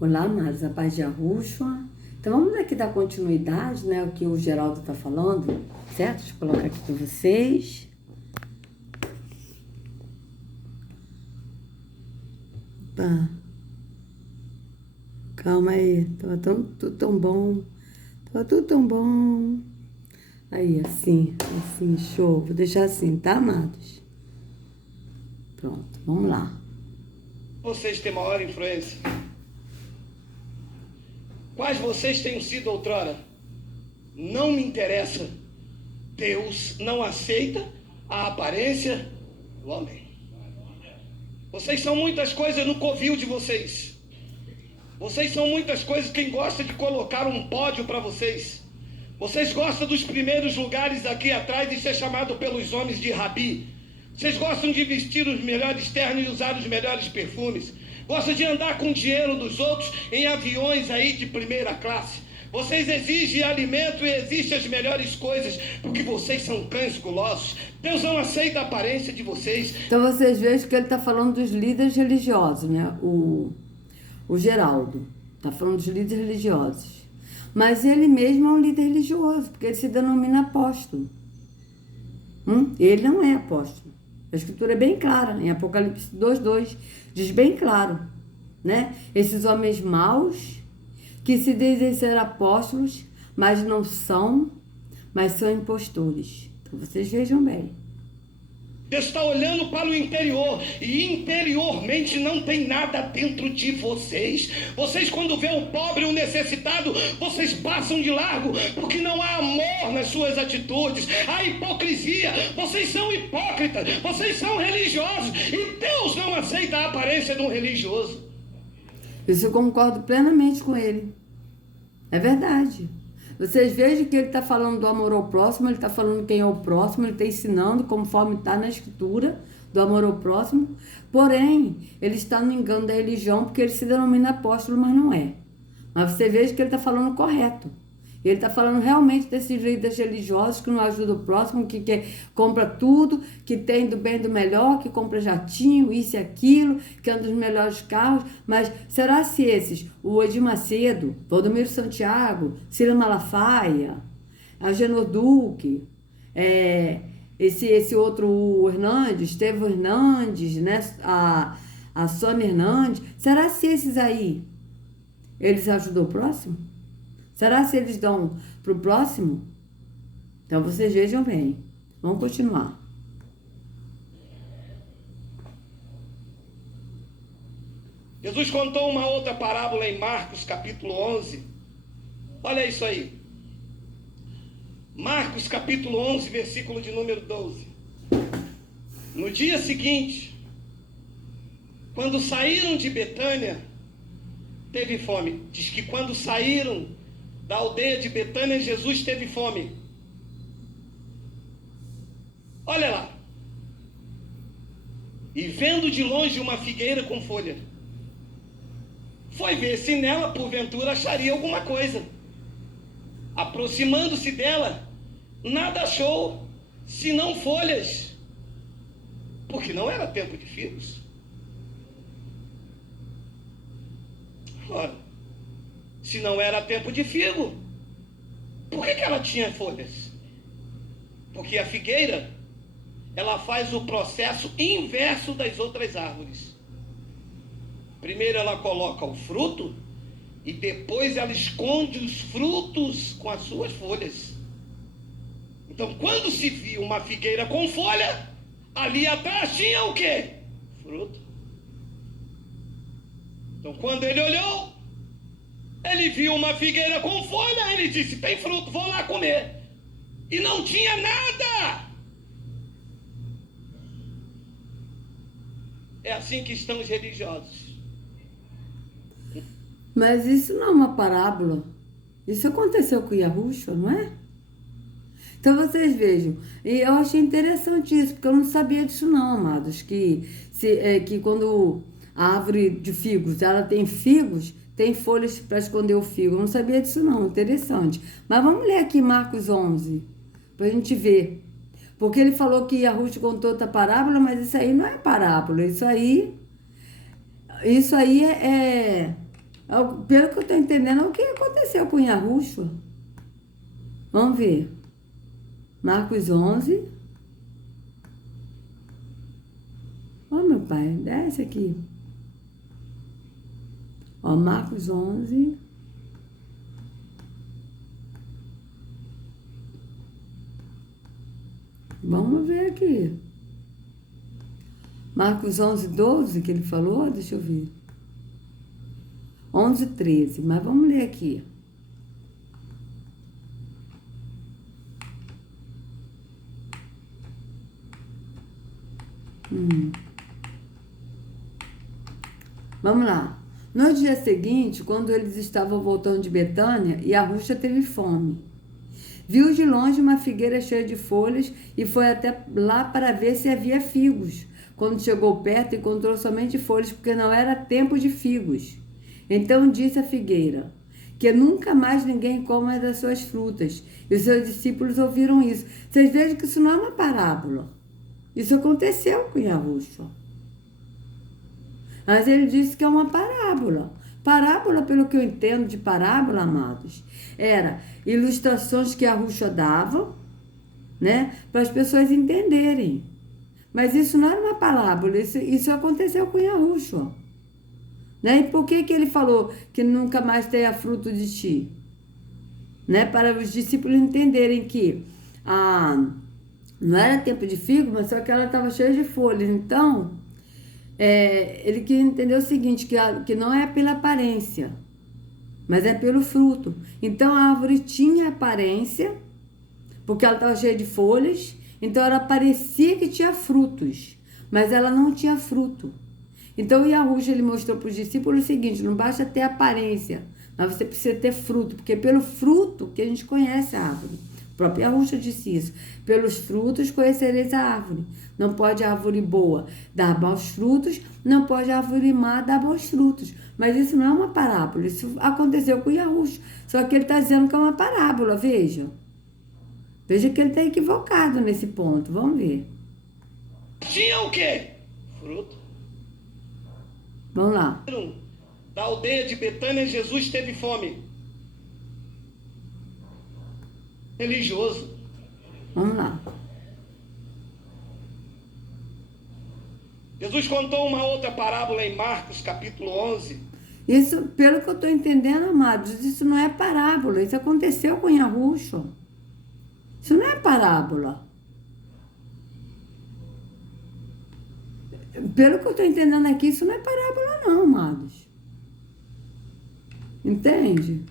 Olá, amados, a paz de Yahushua. Então vamos aqui dar continuidade, né, o que o Geraldo está falando, certo? Deixa eu colocar aqui para vocês. Opa. Calma aí, tava tudo tão bom, tava tudo tão bom. Aí, assim, show. Vou deixar assim, tá, amados? Pronto, vamos lá. Vocês têm maior influência? Quais vocês tenham sido outrora? Não me interessa. Deus não aceita a aparência do homem. Vocês são muitas coisas no covil de vocês. Vocês são muitas coisas. Quem gosta de colocar um pódio para vocês. Vocês gostam dos primeiros lugares aqui atrás e ser chamado pelos homens de rabi. Vocês gostam de vestir os melhores ternos e usar os melhores perfumes. Gostam de andar com o dinheiro dos outros em aviões aí de primeira classe. Vocês exigem alimento e exigem as melhores coisas, porque vocês são cães gulosos. Deus não aceita a aparência de vocês. Então vocês vejam que ele está falando dos líderes religiosos, né? O Geraldo está falando dos líderes religiosos. Mas ele mesmo é um líder religioso, porque ele se denomina apóstolo. Ele não é apóstolo. A escritura é bem clara, em Apocalipse 2:2, diz bem claro, né? Esses homens maus, que se dizem ser apóstolos, mas não são, mas são impostores. Então vocês vejam bem. Deus está olhando para o interior e interiormente não tem nada dentro de vocês. Vocês, quando vê o pobre e o necessitado, vocês passam de largo, porque não há amor nas suas atitudes, há hipocrisia. Vocês são hipócritas, vocês são religiosos e Deus não aceita a aparência de um religioso. Isso eu concordo plenamente com ele. É verdade. Vocês vejam que ele está falando do amor ao próximo, ele está falando quem é o próximo, ele está ensinando conforme está na escritura do amor ao próximo. Porém, ele está no engano da religião porque ele se denomina apóstolo, mas não é. Mas você veja que ele está falando correto. Ele está falando realmente desses líderes religiosos que não ajudam o próximo, que compra tudo, que tem do bem do melhor, que compra jatinho, isso e aquilo, que anda nos melhores carros. Mas será se esses, o Edir Macedo, Valdomiro Santiago, Cira Malafaia, Agenor Duque, esse outro o Hernandes, Estevão Hernandes, né, a Sônia Hernandes, será se esses aí, eles ajudam o próximo? Será se eles dão para o próximo? Então vocês vejam bem. Vamos continuar. Jesus contou uma outra parábola em Marcos capítulo 11. Olha isso aí. Marcos capítulo 11, versículo de número 12. No dia seguinte, quando saíram de Betânia, teve fome. Diz que quando saíram da aldeia de Betânia, Jesus teve fome. Olha lá. E vendo de longe uma figueira com folha, foi ver se nela, porventura, acharia alguma coisa. Aproximando-se dela, nada achou, senão folhas, porque não era tempo de figos. Ora, se não era tempo de figo, por que ela tinha folhas? Porque a figueira, ela faz o processo inverso das outras árvores. Primeiro ela coloca o fruto e depois ela esconde os frutos com as suas folhas. Então, quando se viu uma figueira com folha, ali atrás tinha o quê? Fruto. Então, quando ele olhou, ele viu uma figueira com folha, ele disse, tem fruto, vou lá comer. E não tinha nada. É assim que estão os religiosos. Mas isso não é uma parábola. Isso aconteceu com Yahushua, não é? Então vocês vejam. E eu achei interessante isso, porque eu não sabia disso não, amados. Que quando a árvore de figos, ela tem figos, tem folhas para esconder o figo. Eu não sabia disso não, interessante. Mas vamos ler aqui Marcos 11, para a gente ver. Porque ele falou que Yahushua contou outra parábola, mas isso aí não é parábola. Isso aí Pelo que eu estou entendendo, é o que aconteceu com Yahushua. Vamos ver. Marcos 11. Ó, meu pai, desce aqui. Ó, Marcos 11. Vamos ver aqui. Marcos 11, 12, que ele falou, deixa eu ver. 11, 13, mas vamos ler aqui. Vamos lá. No dia seguinte, quando eles estavam voltando de Betânia, Yahushua teve fome. Viu de longe uma figueira cheia de folhas e foi até lá para ver se havia figos. Quando chegou perto, encontrou somente folhas, porque não era tempo de figos. Então disse a figueira, que nunca mais ninguém coma das suas frutas. E os seus discípulos ouviram isso. Vocês vejam que isso não é uma parábola. Isso aconteceu com Yahushua. Mas ele disse que é uma parábola. Parábola, pelo que eu entendo de parábola, amados, era ilustrações que Yahushua dava, né, para as pessoas entenderem. Mas isso não era uma parábola, isso aconteceu com Yahushua. Né? E por que ele falou que nunca mais tenha fruto de ti? Né? Para os discípulos entenderem que não era tempo de figo, mas só que ela estava cheia de folhas. Então, ele queria entender o seguinte, que não é pela aparência, mas é pelo fruto. Então, a árvore tinha aparência, porque ela estava cheia de folhas, então ela parecia que tinha frutos, mas ela não tinha fruto. Então, o Yahushua, ele mostrou para os discípulos o seguinte, não basta ter aparência, mas você precisa ter fruto, porque é pelo fruto que a gente conhece a árvore. O próprio Yahushua disse isso. Pelos frutos conhecereis a árvore. Não pode a árvore boa dar bons frutos, não pode a árvore má dar bons frutos. Mas isso não é uma parábola, isso aconteceu com o Yahushua. Só que ele está dizendo que é uma parábola, veja. Veja que ele está equivocado nesse ponto, vamos ver. Tinha o quê? Fruto. Vamos lá. Da aldeia de Betânia, Jesus teve fome. Religioso. Vamos lá. Jesus contou uma outra parábola em Marcos, capítulo 11. Isso, pelo que eu estou entendendo, amados, isso não é parábola. Isso aconteceu com Yahushua. Isso não é parábola. Pelo que eu estou entendendo aqui, isso não é parábola não, amados. Entende?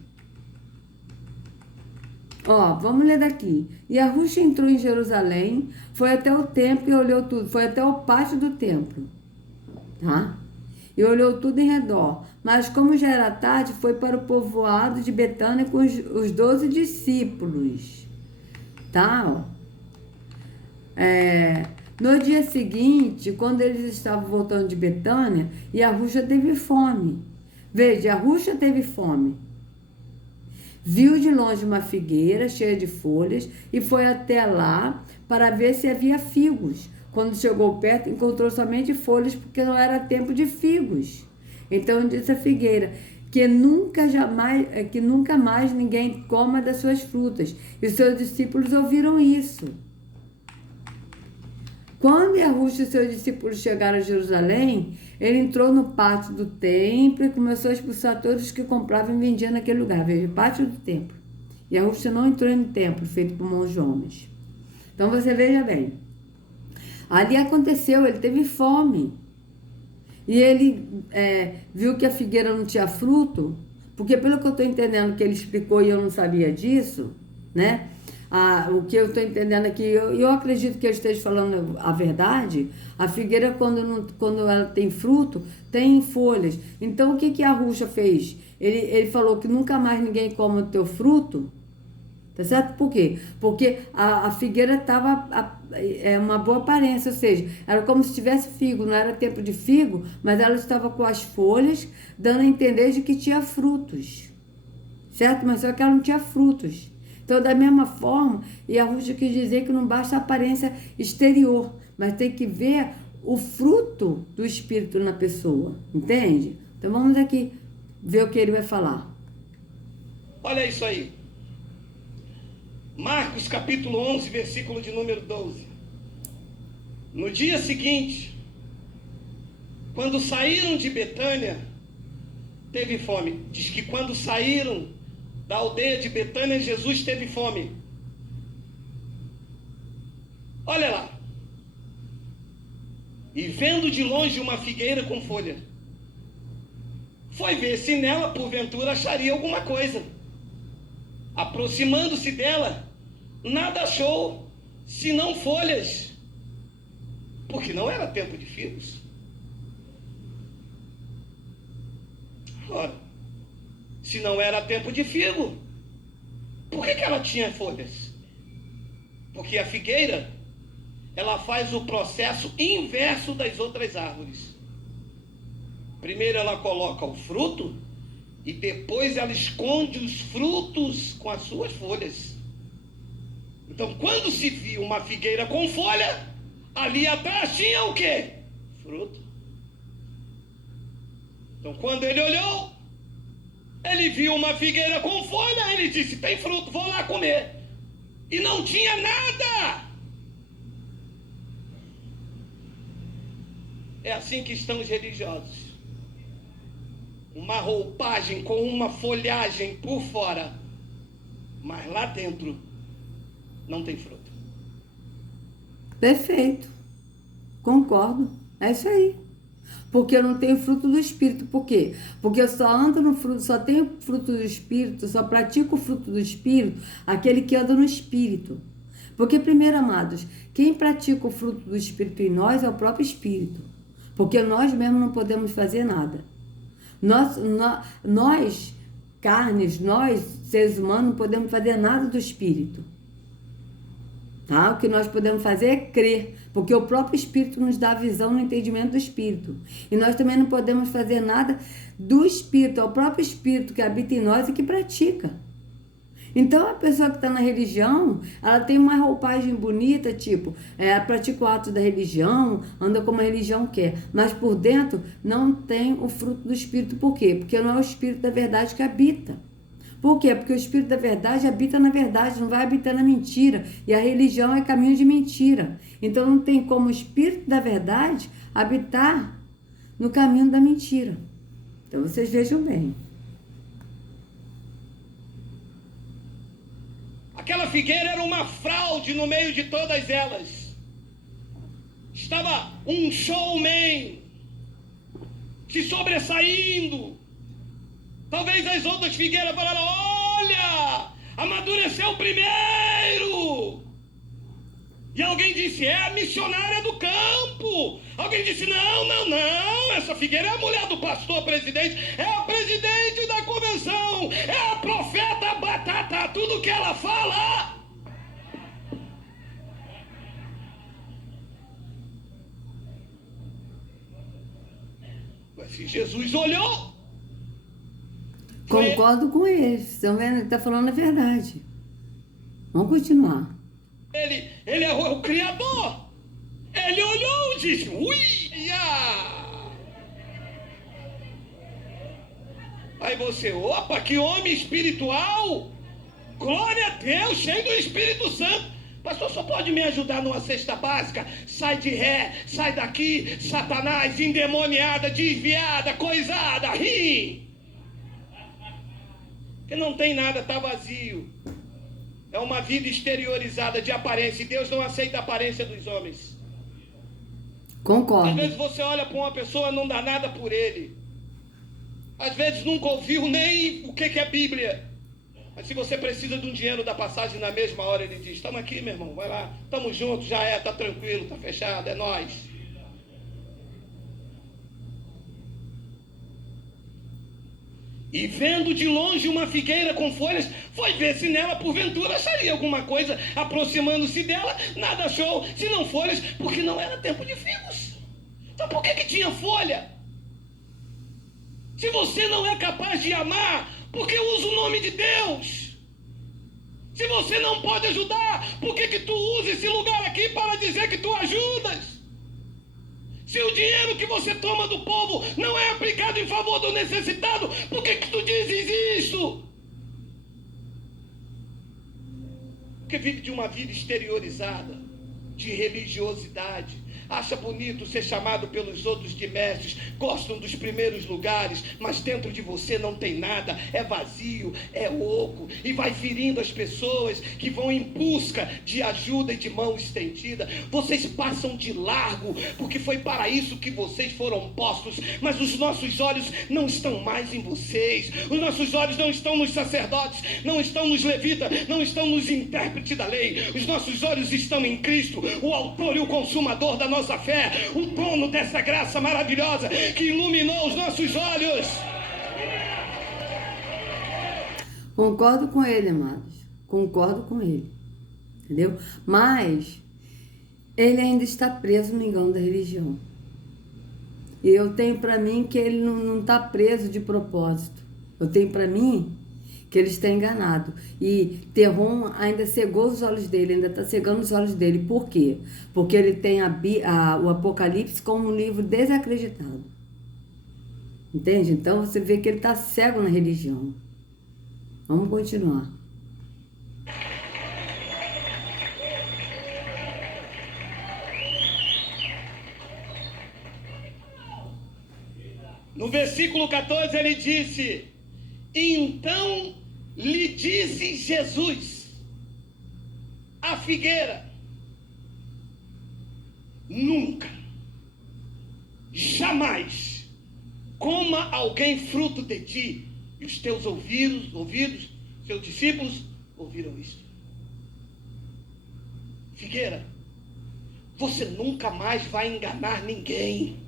Ó, vamos ler daqui. Yahushua entrou em Jerusalém, foi até o templo e olhou tudo. Foi até o pátio do templo, tá? E olhou tudo em redor. Mas como já era tarde, foi para o povoado de Betânia com os 12 discípulos, tá? Ó. No dia seguinte, quando eles estavam voltando de Betânia, Yahushua teve fome. Veja, Yahushua teve fome. Viu de longe uma figueira cheia de folhas e foi até lá para ver se havia figos. Quando chegou perto, encontrou somente folhas, porque não era tempo de figos. Então disse a figueira que nunca mais ninguém coma das suas frutas. E os seus discípulos ouviram isso. Quando Yahushua e seus discípulos chegaram a Jerusalém, ele entrou no pátio do templo e começou a expulsar todos que compravam e vendiam naquele lugar. Veja, pátio do templo. Yahushua não entrou no templo feito por mãos de homens. Então você veja bem. Ali aconteceu, ele teve fome. E ele viu que a figueira não tinha fruto, porque pelo que eu estou entendendo que ele explicou e eu não sabia disso, né? O que eu estou entendendo aqui, eu acredito que eu esteja falando a verdade. A figueira, quando ela tem fruto, tem folhas. Então, o que Yahushua fez? Ele falou que nunca mais ninguém come o teu fruto. Tá certo? Por quê? Porque a figueira estava uma boa aparência, ou seja, era como se tivesse figo, não era tempo de figo, mas ela estava com as folhas, dando a entender de que tinha frutos. Certo? Mas só que ela não tinha frutos. Então, da mesma forma, Yahushua quis dizer que não basta a aparência exterior, mas tem que ver o fruto do Espírito na pessoa, entende? Então, vamos aqui ver o que ele vai falar. Olha isso aí. Marcos capítulo 11, versículo de número 12. No dia seguinte, quando saíram de Betânia, teve fome. Diz que quando saíram da aldeia de Betânia, Jesus teve fome. Olha lá. E vendo de longe uma figueira com folha, foi ver se nela, porventura, acharia alguma coisa. Aproximando-se dela, nada achou, senão folhas, porque não era tempo de figos. Ora, se não era tempo de figo, por que ela tinha folhas? Porque a figueira, ela faz o processo inverso das outras árvores. Primeiro ela coloca o fruto e depois ela esconde os frutos com as suas folhas. Então, quando se viu uma figueira com folha, ali atrás tinha o quê? Fruto. Então, quando ele olhou, ele viu uma figueira com folha, ele disse: tem fruto, vou lá comer. E não tinha nada. É assim que estão os religiosos. Uma roupagem com uma folhagem por fora, mas lá dentro não tem fruto. Perfeito. Concordo. É isso aí. Porque eu não tenho fruto do Espírito. Por quê? Porque eu só ando no fruto, só tenho fruto do Espírito, só pratico o fruto do Espírito, aquele que anda no Espírito. Porque, primeiro, amados, quem pratica o fruto do Espírito em nós é o próprio Espírito. Porque nós mesmos não podemos fazer nada. Nós, carnes, nós, seres humanos, não podemos fazer nada do Espírito. Tá? O que nós podemos fazer é crer, porque o próprio Espírito nos dá a visão no entendimento do Espírito. E nós também não podemos fazer nada do Espírito, é o próprio Espírito que habita em nós e que pratica. Então, a pessoa que está na religião, ela tem uma roupagem bonita, tipo, pratica o ato da religião, anda como a religião quer, mas por dentro não tem o fruto do Espírito. Por quê? Porque não é o Espírito da verdade que habita. Por quê? Porque o Espírito da verdade habita na verdade, não vai habitar na mentira. E a religião é caminho de mentira. Então, não tem como o Espírito da verdade habitar no caminho da mentira. Então, vocês vejam bem. Aquela figueira era uma fraude no meio de todas elas. Estava um showman se sobressaindo. Talvez as outras figueiras falaram: olha, amadureceu primeiro. E alguém disse: é a missionária do campo. Alguém disse: não, essa figueira é a mulher do pastor presidente, é a presidente da convenção, é a profeta batata, tudo que ela fala. Mas se Jesus olhou, concordo com eles. Estão vendo? Ele está falando a verdade. Vamos continuar. Ele é o Criador. Ele olhou e disse: uia! Aí você: opa, que homem espiritual! Glória a Deus, cheio do Espírito Santo. Pastor, só pode me ajudar numa cesta básica? Sai de ré, sai daqui, Satanás, endemoniada, desviada, coisada, rim. Porque não tem nada, está vazio. É uma vida exteriorizada de aparência. E Deus não aceita a aparência dos homens. Concordo. Às vezes você olha para uma pessoa e não dá nada por ele. Às vezes nunca ouviu nem o que é Bíblia. Mas se você precisa de um dinheiro da passagem na mesma hora, ele diz: estamos aqui, meu irmão, vai lá. Estamos juntos, já é, está tranquilo, está fechado, é nós. E vendo de longe uma figueira com folhas, foi ver se nela porventura acharia alguma coisa. Aproximando-se dela, nada achou, senão folhas, porque não era tempo de figos. Então por que tinha folha? Se você não é capaz de amar, por que usa o nome de Deus? Se você não pode ajudar, por que tu usa esse lugar aqui para dizer que tu ajudas? Se o dinheiro que você toma do povo não é aplicado em favor do necessitado, por que tu dizes isso? Porque vive de uma vida exteriorizada, de religiosidade. Acha bonito ser chamado pelos outros de mestres, gostam dos primeiros lugares, mas dentro de você não tem nada, é vazio, é oco, e vai ferindo as pessoas que vão em busca de ajuda e de mão estendida. Vocês passam de largo, porque foi para isso que vocês foram postos, mas os nossos olhos não estão mais em vocês, os nossos olhos não estão nos sacerdotes, não estão nos levitas, não estão nos intérpretes da lei, os nossos olhos estão em Cristo, o autor e o consumador da nossa fé, o dono dessa graça maravilhosa que iluminou os nossos olhos. Concordo com ele, amados. Concordo com ele. Entendeu? Mas ele ainda está preso no engano da religião. E eu tenho para mim que ele não está preso de propósito. Eu tenho para mim que ele está enganado. E Terron ainda cegou os olhos dele, ainda está cegando os olhos dele. Por quê? Porque ele tem o Apocalipse como um livro desacreditado. Entende? Então você vê que ele está cego na religião. Vamos continuar. No versículo 14 ele disse: então lhe disse Jesus, a figueira, nunca, jamais coma alguém fruto de ti. E os teus ouvidos, seus discípulos ouviram isto. Figueira, você nunca mais vai enganar ninguém.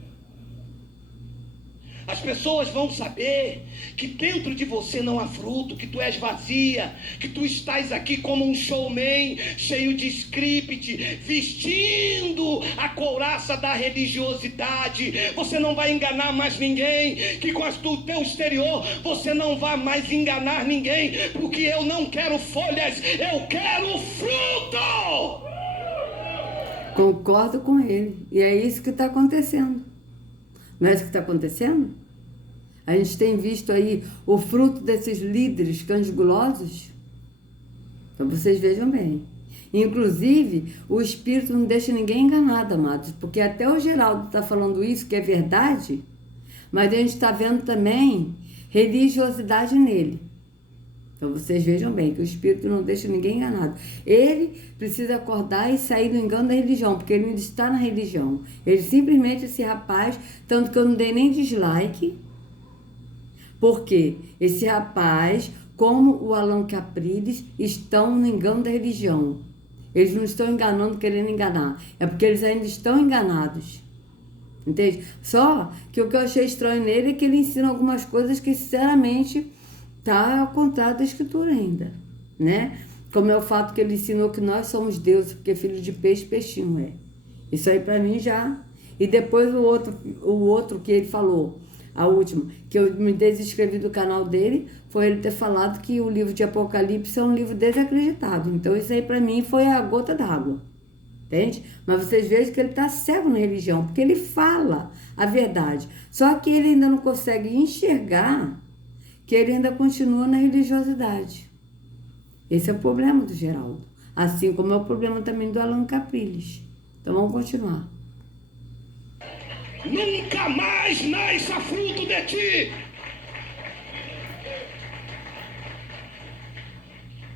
As pessoas vão saber que dentro de você não há fruto, que tu és vazia, que tu estás aqui como um showman, cheio de script, vestindo a couraça da religiosidade. Você não vai enganar mais ninguém, que com o teu exterior você não vai mais enganar ninguém, porque eu não quero folhas, eu quero fruto. Concordo com ele. E é isso que está acontecendo. Não é isso que está acontecendo? A gente tem visto aí o fruto desses líderes candigulosos. Então vocês vejam bem. Inclusive, o Espírito não deixa ninguém enganado, amados. Porque até o Geraldo está falando isso, que é verdade. Mas a gente está vendo também religiosidade nele. Então vocês vejam bem que o Espírito não deixa ninguém enganado. Ele precisa acordar e sair do engano da religião, porque ele não está na religião. Ele simplesmente, esse rapaz, tanto que eu não dei nem dislike, porque esse rapaz, como o Alan Capriles, estão no engano da religião. Eles não estão enganando, querendo enganar. É porque eles ainda estão enganados. Entende? Só que o que eu achei estranho nele é que ele ensina algumas coisas que, sinceramente, está ao contrário da Escritura ainda, né? Como é o fato que ele ensinou que nós somos deuses, porque filho de peixe, peixinho é. Isso aí para mim já. E depois o outro que ele falou, a última, que eu me desinscrevi do canal dele, foi ele ter falado que o livro de Apocalipse é um livro desacreditado. Então isso aí para mim foi a gota d'água, entende? Mas vocês vejam que ele está cego na religião, porque ele fala a verdade. Só que ele ainda não consegue enxergar que ele ainda continua na religiosidade. Esse é o problema do Geraldo. Assim como é o problema também do Alan Capriles. Então vamos continuar. Nunca mais nasça fruto de ti.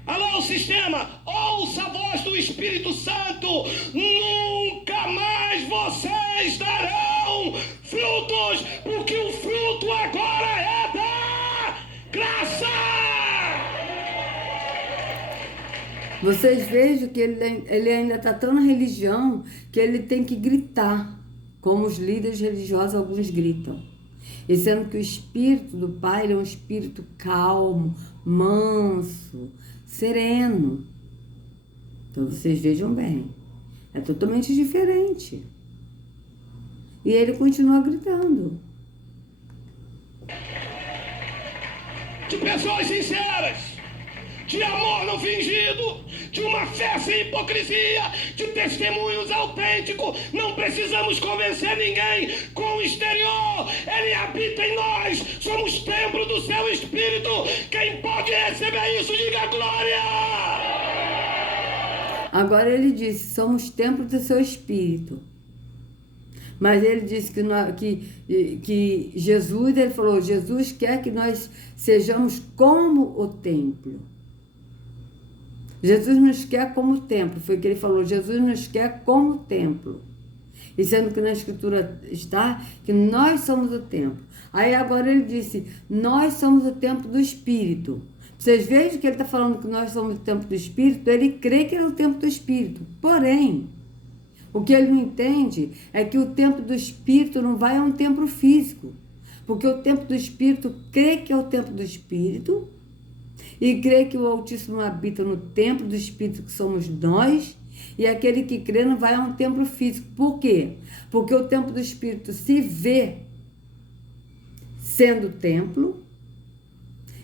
Alô, sistema, ouça a voz do Espírito Santo. Nunca mais vocês darão frutos, porque o fruto agora é da graça. Vocês vejam que ele ainda está tão na religião que ele tem que gritar, como os líderes religiosos alguns gritam. E sendo que o Espírito do Pai é um espírito calmo, manso, sereno. Então vocês vejam bem, é totalmente diferente. E ele continua gritando. De pessoas sinceras, de amor não fingido, de uma fé sem hipocrisia, de testemunhos autênticos. Não precisamos convencer ninguém com o exterior. Ele habita em nós. Somos templo do seu Espírito. Quem pode receber isso, diga glória. Agora ele disse, somos templo do seu Espírito. Mas ele disse que Jesus, ele falou, Jesus quer que nós sejamos como o templo. Jesus nos quer como templo, foi o que ele falou, Jesus nos quer como templo. E sendo que na Escritura está que nós somos o templo. Aí agora ele disse, nós somos o templo do Espírito. Vocês vejam que ele está falando que nós somos o templo do Espírito, ele crê que é o templo do Espírito. Porém, o que ele não entende é que o templo do Espírito não vai a um templo físico. Porque o templo do Espírito crê que é o templo do Espírito e crê que o Altíssimo habita no templo do Espírito, que somos nós, e aquele que crê não vai a um templo físico. Por quê? Porque o templo do Espírito se vê sendo templo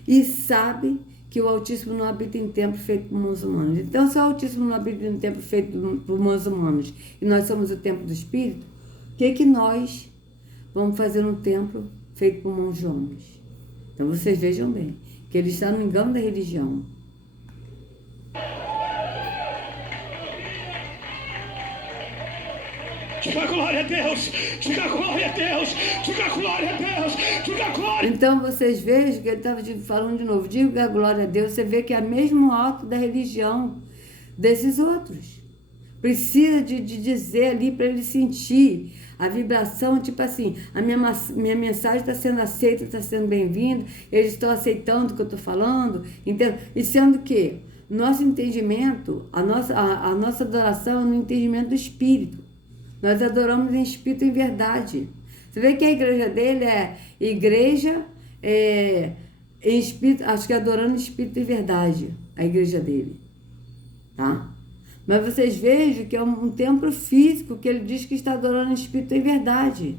e sabe que o Altíssimo não habita em templo feito por mãos humanas. Então, se o Altíssimo não habita em templo feito por mãos humanas e nós somos o templo do Espírito, o que nós vamos fazer no templo feito por mãos de homens? Então, vocês vejam bem, que ele está no engano da religião. Diga glória a Deus, diga glória a Deus, diga glória a Deus, diga glória. Então vocês vejam que ele estava falando de novo, diga glória a Deus, você vê que é o mesmo ato da religião desses outros. Precisa de dizer ali para ele sentir a vibração, tipo assim, a minha mensagem está sendo aceita, está sendo bem-vinda, eles estão aceitando o que eu estou falando, entendeu? E sendo que nosso entendimento, a nossa adoração é no entendimento do Espírito. Nós adoramos em espírito e em verdade. Você vê que a igreja dele é igreja em espírito, acho que adorando em espírito e verdade, a igreja dele. Tá? Mas vocês vejam que é um templo físico que ele diz que está adorando em espírito e em verdade.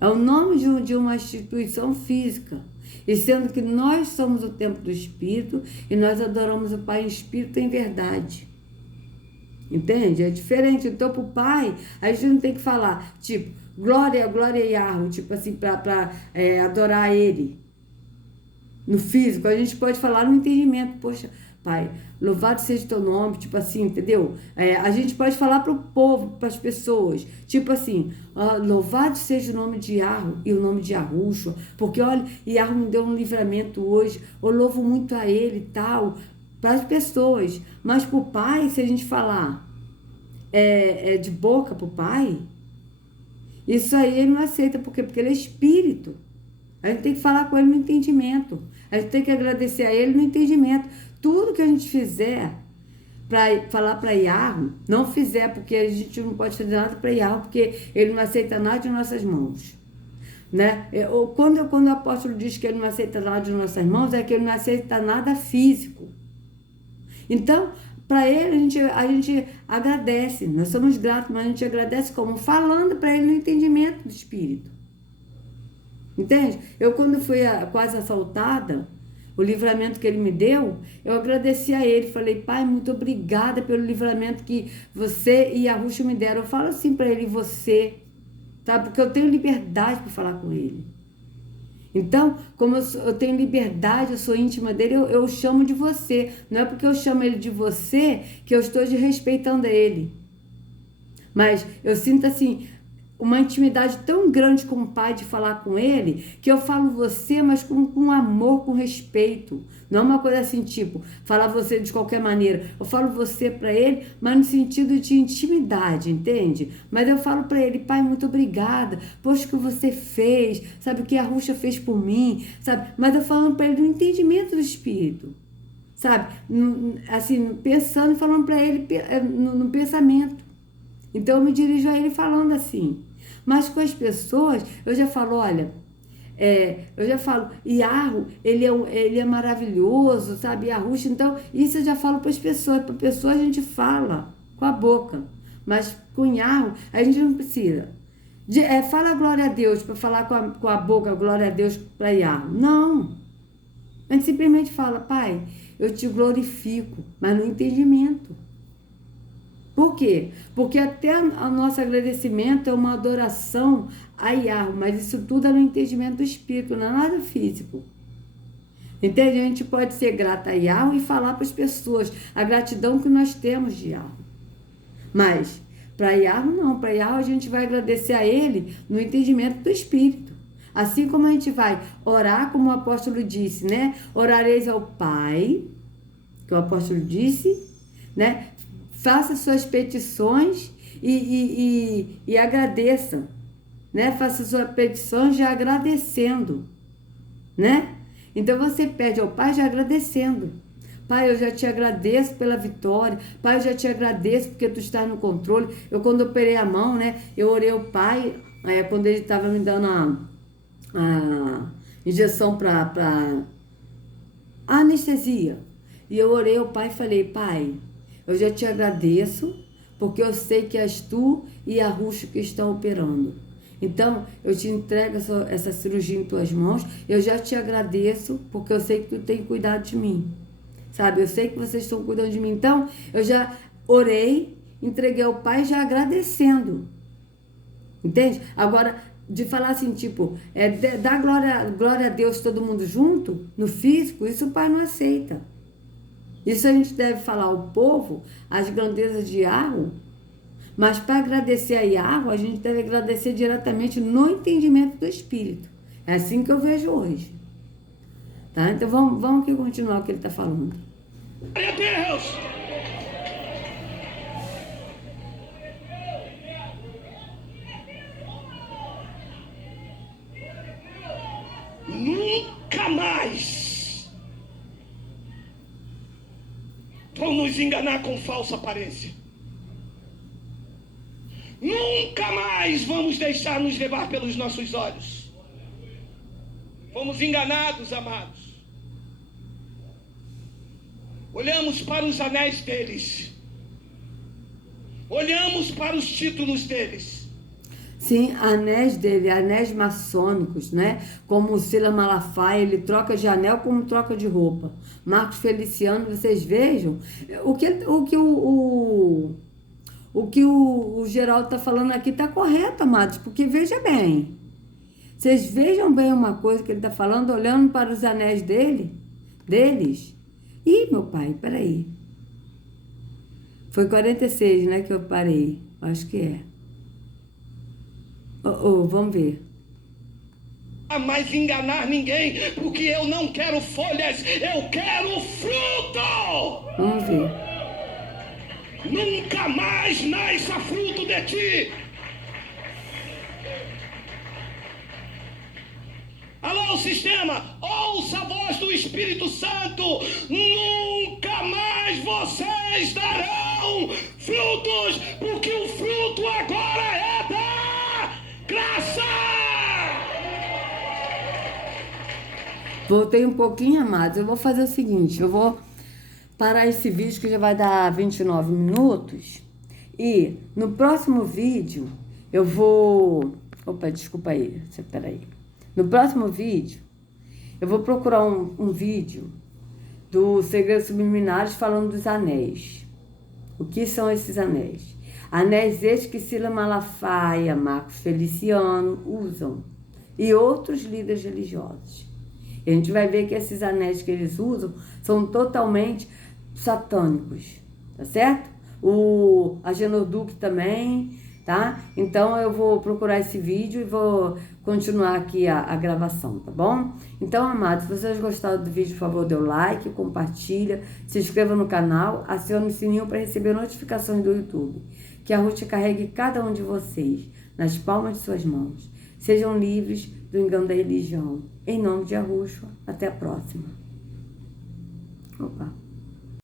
É o nome de uma instituição física. E sendo que nós somos o templo do Espírito e nós adoramos o Pai em espírito e em verdade. Entende? É diferente. Então, para o Pai, a gente não tem que falar, tipo, glória, glória e Yahweh, tipo assim, para adorar Ele. No físico, a gente pode falar no entendimento. Poxa, Pai, louvado seja o teu nome, tipo assim, entendeu? A gente pode falar para o povo, para as pessoas, tipo assim, louvado seja o nome de Yahweh e o nome de Yahushua, porque olha, Yahweh me deu um livramento hoje, eu louvo muito a Ele e tal, para as pessoas. Mas para o Pai, se a gente falar de boca para o Pai, isso aí ele não aceita, porque ele é Espírito. A gente tem que falar com ele no entendimento. A gente tem que agradecer a ele no entendimento. Tudo que a gente fizer para falar para Yahweh, não fizer, porque a gente não pode fazer nada para Yahweh, porque ele não aceita nada de nossas mãos. Né? Quando o apóstolo diz que ele não aceita nada de nossas mãos, é que ele não aceita nada físico. Então, para ele, a gente agradece. Nós somos gratos, mas a gente agradece como? Falando para ele no entendimento do Espírito. Entende? Eu, quando fui quase assaltada, o livramento que ele me deu, eu agradeci a ele. Falei, Pai, muito obrigada pelo livramento que você e a Ruxa me deram. Eu falo assim para ele, você, tá? Porque eu tenho liberdade para falar com ele. Então, como eu tenho liberdade, eu sou íntima dele, eu chamo de você. Não é porque eu chamo ele de você que eu estou desrespeitando ele. Mas eu sinto assim, uma intimidade tão grande com o Pai de falar com ele, que eu falo você, mas com amor, com respeito. Não é uma coisa assim, tipo, falar você de qualquer maneira. Eu falo você para ele, mas no sentido de intimidade, entende? Mas eu falo para ele, Pai, muito obrigada, poxa, o que você fez, sabe, o que a Ruxa fez por mim, sabe? Mas eu falando para ele no entendimento do Espírito, sabe? Assim, pensando e falando para ele no pensamento. Então eu me dirijo a ele falando assim. Mas com as pessoas, eu já falo, olha, eu já falo, Yahweh, ele é maravilhoso, sabe, Yahushua, então isso eu já falo para as pessoas. Para pessoas a gente fala com a boca, mas com Yahweh a gente não precisa. Fala glória a Deus para falar com a boca, glória a Deus para Yahweh. Não. A gente simplesmente fala, Pai, eu te glorifico, mas no entendimento. Por quê? Porque até o nosso agradecimento é uma adoração a Yahweh, mas isso tudo é no entendimento do Espírito, não é nada físico. Entende? A gente pode ser grata a Yahweh e falar para as pessoas a gratidão que nós temos de Yahweh. Mas para Yahweh não, para Yahweh a gente vai agradecer a Ele no entendimento do Espírito. Assim como a gente vai orar, como o apóstolo disse, né? Orareis ao Pai, que o apóstolo disse, né? Faça suas petições e agradeça, né? Faça suas petições já agradecendo, né? Então você pede ao Pai já agradecendo. Pai, eu já te agradeço pela vitória. Pai, eu já te agradeço porque tu estás no controle. Eu, quando operei a mão, né? Eu orei ao Pai, quando ele estava me dando a injeção para anestesia. E eu orei ao Pai e falei, Pai, eu já te agradeço, porque eu sei que és tu e a Ruxa que estão operando. Então, eu te entrego essa cirurgia em tuas mãos, eu já te agradeço, porque eu sei que tu tem cuidado de mim. Sabe, eu sei que vocês estão cuidando de mim. Então, eu já orei, entreguei ao Pai já agradecendo. Entende? Agora, de falar assim, tipo, dar glória a Deus todo mundo junto, no físico, isso o Pai não aceita. Isso a gente deve falar ao povo, as grandezas de Yahweh, mas para agradecer a Yahweh, a gente deve agradecer diretamente no entendimento do Espírito. É assim que eu vejo hoje. Tá? Então vamos aqui continuar o que ele está falando. Glória a Deus! Nunca mais vão nos enganar com falsa aparência. Nunca mais vamos deixar nos levar pelos nossos olhos. Fomos enganados, amados. Olhamos para os anéis deles. Olhamos para os títulos deles. Sim, anéis dele, anéis maçônicos, né? Como o Silas Malafaia, ele troca de anel como troca de roupa. Marcos Feliciano, vocês vejam o que o Geraldo está falando aqui está correto, amados, porque veja bem. Vocês vejam bem uma coisa que ele está falando, olhando para os anéis deles. Ih, meu pai, peraí. Foi 46, né, que eu parei. Acho que é. Vamos ver. Mais enganar ninguém, porque eu não quero folhas, eu quero fruto. Vamos ver. Nunca mais nasça fruto de ti. Alô, sistema, ouça a voz do Espírito Santo. Nunca mais vocês darão frutos, porque o fruto agora é da graça. Voltei um pouquinho, amados. Eu vou fazer o seguinte, eu vou parar esse vídeo que já vai dar 29 minutos. E no próximo vídeo eu vou... Opa, desculpa aí. Peraí. No próximo vídeo eu vou procurar um vídeo do Segredos Subliminares falando dos anéis. O que são esses anéis? Anéis estes que Silas Malafaia, Marcos Feliciano usam. E outros líderes religiosos. E a gente vai ver que esses anéis que eles usam são totalmente satânicos, tá certo? O Agenoduque também, tá? Então eu vou procurar esse vídeo e vou continuar aqui a gravação, tá bom? Então, amados, se vocês gostaram do vídeo, por favor, dê o like, compartilha, se inscreva no canal, acione o sininho para receber notificações do YouTube. Que a Ruth carregue cada um de vocês nas palmas de suas mãos. Sejam livres do engano da religião. Em nome de Yahushua, até a próxima. Opa.